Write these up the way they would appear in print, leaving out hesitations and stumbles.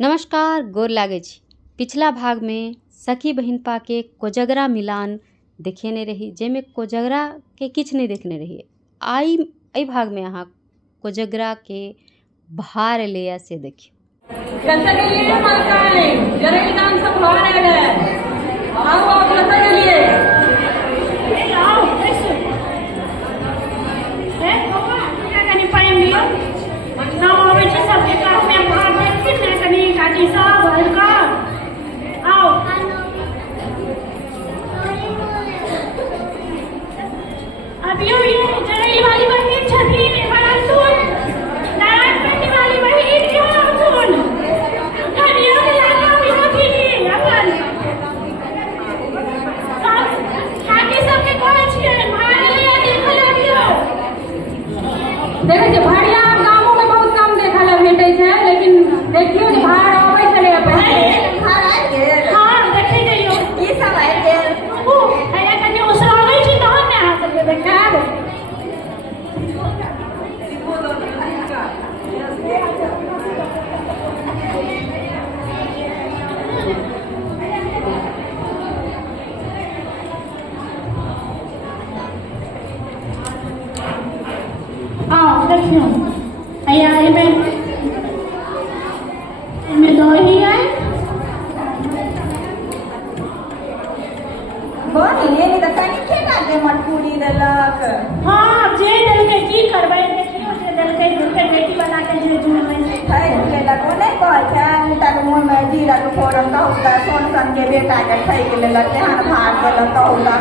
नमस्कार, गोर लागे छी। पिछला भाग में सखी बहिनपा के कोजगरा मिलान देखेने रही, जेमे कोजगरा के किछ नहीं देखने रही। आई भाग में अहाँ कोजगरा के भार ले से देखियो। कैसे के लिए मालका है जरे नाम सब बाहर आ गए। आओ आप कैसे के लिए आओ कैसे बाबा क्या करनी पाएंगे ना आवे छे सब के क्लास में भाग में कितने कनी काटी सब हल्का आओ अब ये जरे वाली बहन छठी में बड़ा सुन नारायण पेटी वाली बहन क्यों सुन कनिया के लाना भी होती अपन काटी सब के कोई छिए मारे ले देखल दियो देखे जे भाड़िया गांवों में बहुत कम देखल भेटै छै, लेकिन देखियो जे भाड़ आबै छले अपन भाड़ आ गेल। हां देखै जइयो ई सब आ गेल अरे कनी उसराबै छी तहन ने अहाँ सब देखाब देखियो अया इमे दही है बनी ने त तनी केना के मटकुरी देलक। हां जे देलके की करबै, देखियो से देलके बेटी बना के जे जुड़बै है लेलक ओ नहीं कहै छै उटा के मुंह में जीरा के फोरन कहूला सोन सन के बेटा के खै के लेलक केहन भात देलक कहूला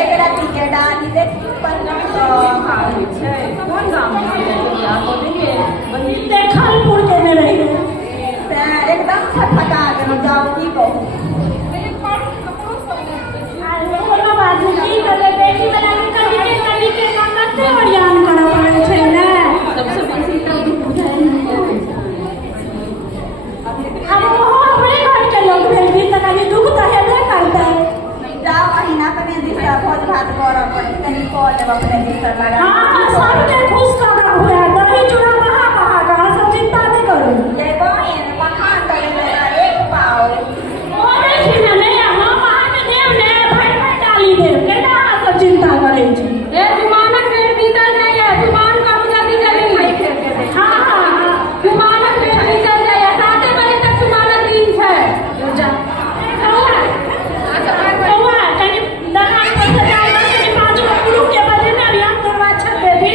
एक राती के डाली देखियो पन्ना तो खाई छै कोन गांव में या तो देखिए बनी देखलपुर के में रही से एकदम छटपटा के जाओ की कहू कोनो बात नहीं की करे बेटी बना के कभी के कते बरियान करऽ पड़ै छै ने सबसे बेसी त बुझाई नहीं अब वो अपने घर के लोग भेजी त कभी दुख त हेबे करतै जाओ महीना कने दिशा भोज भात करऽ पड़ै तनी कऽ लेब अपने दिशा लगा। हां सबके खुश करऽ हुआ दही चूड़ा कहाँ का सब चिंता नहीं करू ये बहिन मखान तले एक पाव ओरे छी ने हम अहाँ के देव ने भर डाली देव केना अहाँ सब चिंता करै छी ए जुमानक में भीतर जाइए जुमान करू जल्दी जल्दी हां हां जुमानक में भीतर जाइए 7 बजे तक जुमानक दिन छै जा कौआ कनी दहाड़ पर से जाए कनी 5 ग्रुप के बजे में अभियान करवा छत दे दी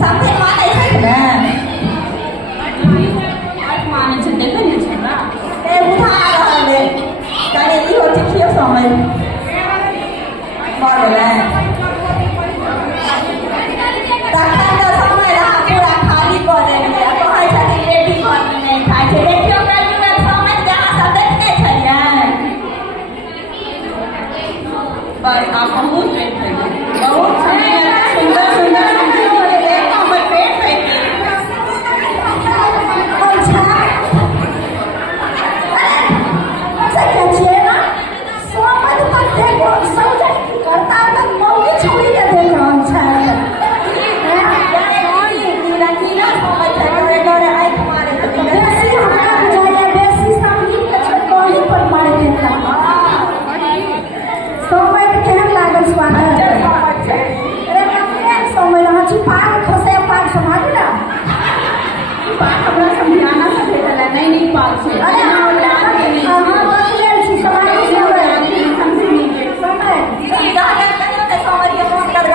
साथे माने छै ने माने छै देखे ने छै बा ए उठा रहले कने ई हो चिठियो समय बोले तखन तो समय रहा पूरा खाली कर देलिए कहै छथिन बेटी घर में नहीं खाइ छै देखियो कहीं में समय जहाँ सब देखने छलिए पर आप बहुत देख रहे बहुत सुंदर सुंदर सब्जी बोले देखो हमर पेट है अच्छा सच्चा छिए ना समझ तक देखो समझ करता तक मौकी छोड़ी के देख रहल छै नीला समझ करे डरे आई तुम्हारे बेसी हमरा बुझाइए बेसी संगीत के छोड़ी पर मारे देता समय केहन लागल स्वागत समय रहा छी पार खसे पार समाज ना पाठ हमरा समझाना से भेटला नहीं पाल से अरे हां बदले छी समाज से समझी नहीं समय दादा कहियो ते समय के फोन कर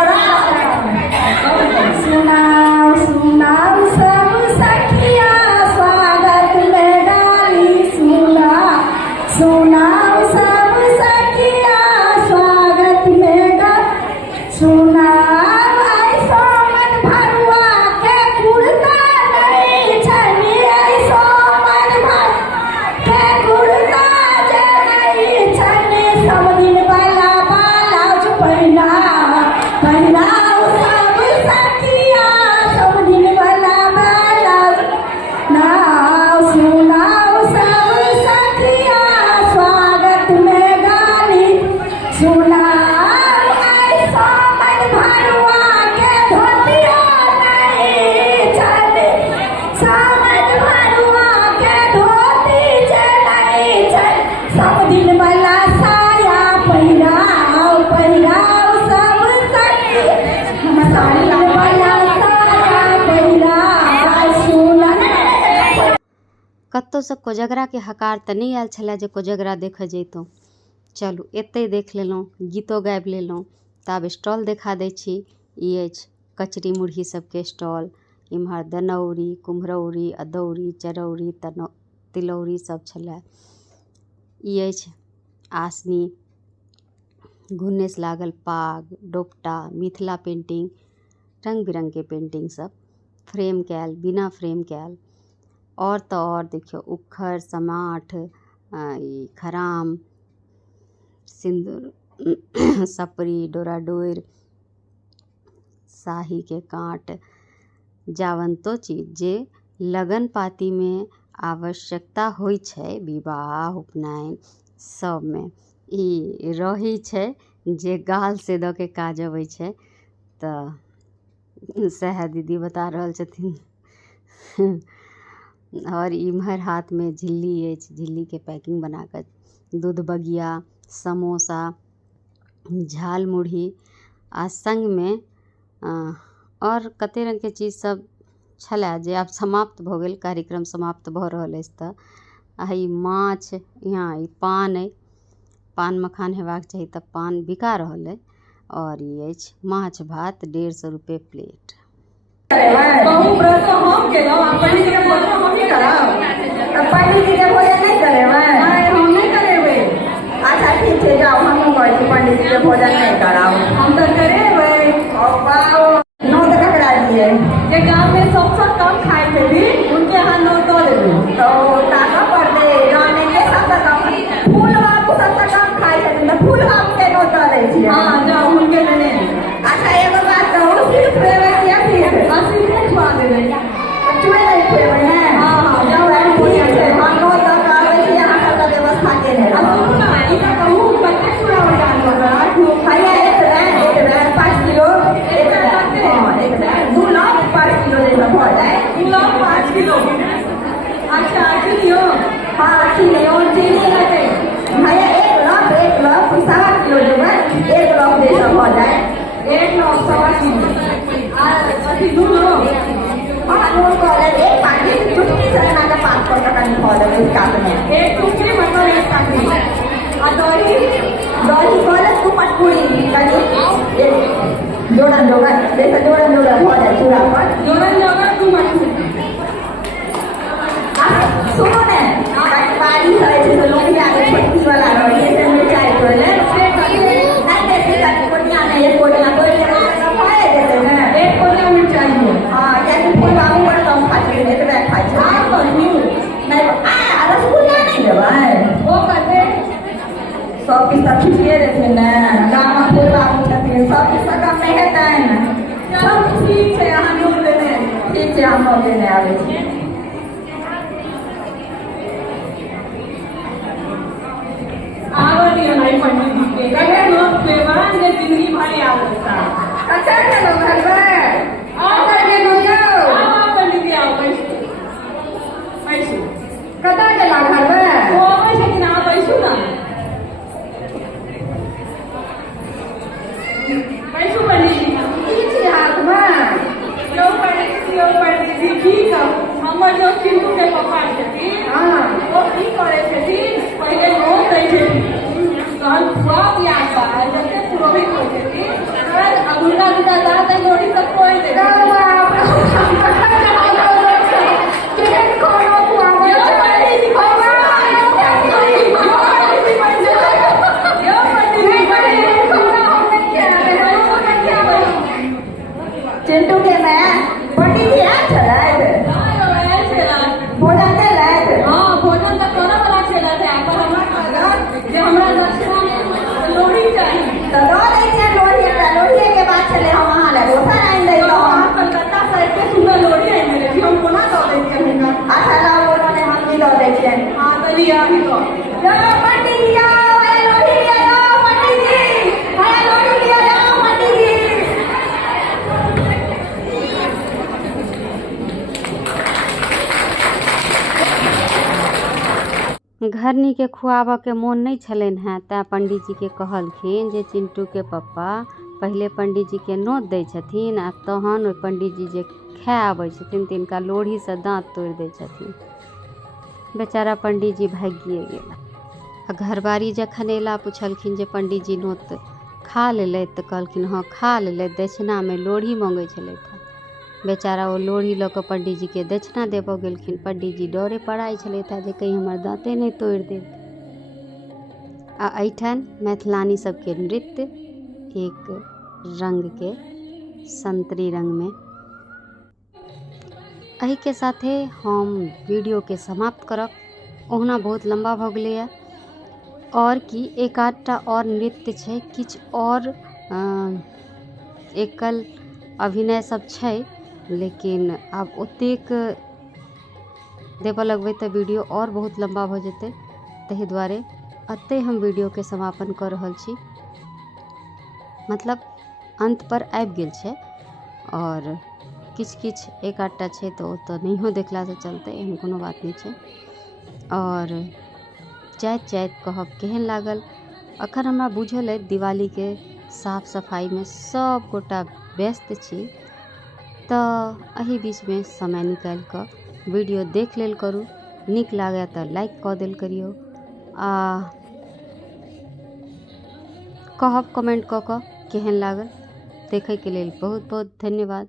सुनाओ सुनाओ सब सखिया स्वागत में डाली सुनाओ सब सखिया स्वागत में सुनाओ ऐसो मन भरुआ के कुर्ता नहीं छनी ऐसो मन भरुआ के कुर्ता जे नहीं छनी सब दिन वाला ब्लाउज पहिनाओ सब सखिया सब दिन वाला ब्लाउज नाओ सुनाओ सब सखिया स्वागत में गाली सुनाओ ऐसा मन भरुआ के धोतिया नहीं चली सामन भरुआ के धोती जे नहीं चली सब दिन वाला साया पहिराओ सब सखी साड़ी वाला साया पहिराओ सुना कतौ से कोजगरा के हकार तऽ नहीं आयल छलै जे कोजगरा देखऽ जैतौं। चलू एतै देख लेलहुँ, गीतो गाबि लेलहुँ। तऽ आब स्टॉल देखा दै छी। ई अछि कचरी मुरही सबके स्टॉल। इम्हर दनौरी, कुम्हरौरी, अदौरी, चरौरी, तिलौरी सब छलै। ई अछि आसनी, घुन्ने से लागल पाग, डोपटा, मिथिला पेंटिंग, रंग बिरंग के पेंटिंग सब, फ्रेम कैल, बिना फ्रेम कैल। और तो और देखियो उखड़, समाठ, ई खराम, सिंदूर, सपरी, डोरा डोर, शाही के कांट, जावंतो चीज जे लगन पाती में आवश्यकता होइ छै, विवाह उपनयन सब में ई रही छै जे गाल से दऽ के काज अबै छै। तऽ सएह दीदी बता रहल छथिन। और इम्हर हाथ में झिल्ली अछि, झिल्ली के पैकिंग बना कर दूध बगिया, समोसा, झाल मुरही आ संग में और कते रंग के चीज सब छलै जे आब समाप्त भऽ गेल। कार्यक्रम समाप्त भऽ रहल अछि। तऽ ई माछ, यहाँ ई पान अइ, पान मखान हेबाक चाही। तऽ पान बिका रहल अइ। और ई अछि माछ भात 150 रुपए प्लेट। कहूँ व्रत तो हम केलहुँ आ पंडित जी के भोजन हम ही कराब। तो पंडित जी के भोजन नहीं करेबै? हम नहीं करेबै। अच्छा ठीक है, जाओ हमहूँ कहै छी पंडित जी के भोजन नहीं कराओ। हम तो करेबै। नोत ककरा दिए? जे गाँव में सबसे कम खाए थे भी उनके यहाँ नोत दो देबै। तो ताका पड़ दे गाने के सबसे कम फूल बाबू सबसे कम खाए थे तो फूल बाबू के नोत दो दै छी। हाँ जाओ उनके देने। अच्छा एगो बात कहूँ, सिर्फ खुएबै या फिर सिर्फ खुआ देबै? चुए नहीं खुएबै ने? हाँ जाओ ठीक है, हम नोत दऽ कऽ आबै छी, अहाँ सबके व्यवस्था केने रहब। ई तऽ कहूँ कतेक पूरा बजार होगा? खाइए एक बेर 5 किलो, एक बेर 2 लाख 5 किलो जैसा भऽ जाए। 2 लाख 5 किलो। अच्छा किलो? हाँ किलो चीनी लगे भैया 1 लाख 1.25 किलो देबै। 1 लाख जैसा भऽ जाए। 1 लाख 1.25 किलो। अथी 2 लाख। हाँ नोट कऽ लेब। एक पार्टी चुटकी से बना के 500 टका निकाल देबै इस काट में। एक टुकड़ी मतलब एक काटनी। आ दही कऽ लेब 2 पटपूरी कनी जोड़न जैसे जोड़न भऽ जाए चूड़ा पर। श्याम बाबू ने आवे छे। आवड़ी नहीं पंडित जी के कहे लोग पेवान जे जिंदगी भर आवता अच्छा चलो घर में आओ करके दो जाओ। आओ पंडित जी आओ बैठो बैठो कता चला घर में वो बैठे कि ना बैठो ना बैठो पंडित जी की छी हाथ में यो पंडित जी ठीक है हमर जो चिंटू के पापा छथिन हां वो की करे छथिन पहले लोन दै छथिन तहन खुआ पिया बा जते पुरोहित होइ छथिन तहन अगुला गुला दादा लोड़ी सब कोई दे केहन कोनो खुआवे यो पंडित जी चिंटू के मैं पंडित जी आ चलाए भोजन के लाए हाँ भोजन का तोरा वाला छेला थे पर हमरा जे हमरा दक्षिणा में लोड़ी चाहिए तो दो देखिए लोढ़ी के बाद चले हम वहाँ ले डोसा नहीं दे तो दो वहाँ कलकत्ता से इतने सुंदर लोड़ी है मेरे जी हम कोना दो देते हैं अच्छा लाओ उन्होंने हम भी दो देखिए हाँ चलिए अभी तो चलो पंडित जी आओ ए लोढ़ी ले आओ पंडित जी ए लोढ़ी ले आओ पंडित जी। घरनी के खुआबऽ के मोन नहीं छलनि हैं तैं पंडित जी के कहलखिन जे चिंटू के पप्पा पहले पंडित जी के नोत दै छथिन आ तहन ओइ पंडित जी जे खाए आबै छथिन तिनका लोढ़ी से दाँत तोड़ि दै छथिन। बेचारा पंडित जी भागिए गेल। आ घरबारी जखन एला पुछलखिन जे पंडित जी नोत खा लेलथि तऽ कहलखिन हाँ खा लेलथि, दक्षिणा में लोढ़ी मांगै छलथि। बेचारा वो लोढ़ी लऽ कऽ पंडित जी के दक्षिणा देबऽ गेलखिन। पंडित जी डरे पड़ाइ छलथि जे कहीं हमर दाँते नहीं तोड़ि देत। आ एहिठाम मैथिलानी सबके नृत्य एक रंग के संतरी रंग में। एहि के साथे हम वीडियो के समाप्त करब। ओहना बहुत लंबा भऽ गेलैए और कि एक आधटा और नृत्य छै, किछु और एकल अभिनय सब छै, लेकिन आब ओतेक देबऽ लगबै तऽ वीडियो और बहुत लंबा भऽ जेतै। ताहि दुआरे एतै हम वीडियो के समापन कऽ रहल छी। मतलब अंत पर आबि गेल छै और किछु एक आधटा छै तऽ ओ तऽ नहियो देखलासँ चलतै, एहन कोनो बात नहि छै। और जाइत कहब केहन लागल। अखन हमरा बुझल अइ दिवाली के साफ सफाई में सब गोटा व्यस्त छी, तऽ एहि बीच में समय निकालि कऽ वीडियो देख लेल करू। नीक लागै तऽ लाइक कऽ देल करियौ आ कहब कमेंट कऽ कऽ केहन लागल। देखै के लेल बहुत बहुत धन्यवाद।